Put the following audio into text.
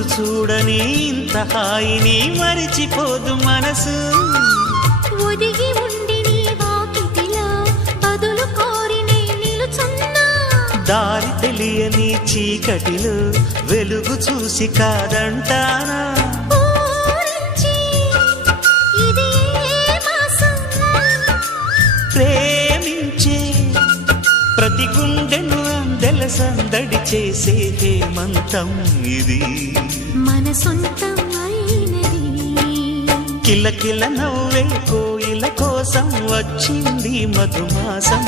రోజు చూడని ఇంత హాయిని మరిచిపోదు మనసు. ఒదిగి ఉండి నీ వాకిటిలో బదులు కోరి నే నిలుచున్నా. దారి తెలియని చీకటిలో వెలుగు చూసి కాదంటానా. ఊరించి ఇది ఏ మాసం? ప్రేమించే ప్రతి గుండెను అందెల సందడి చేసే హేమంతం ఇది. మన సొంతం అయినది. కిలకిల నవ్వే కోయిల కోసం వచ్చింది మధుమాసం.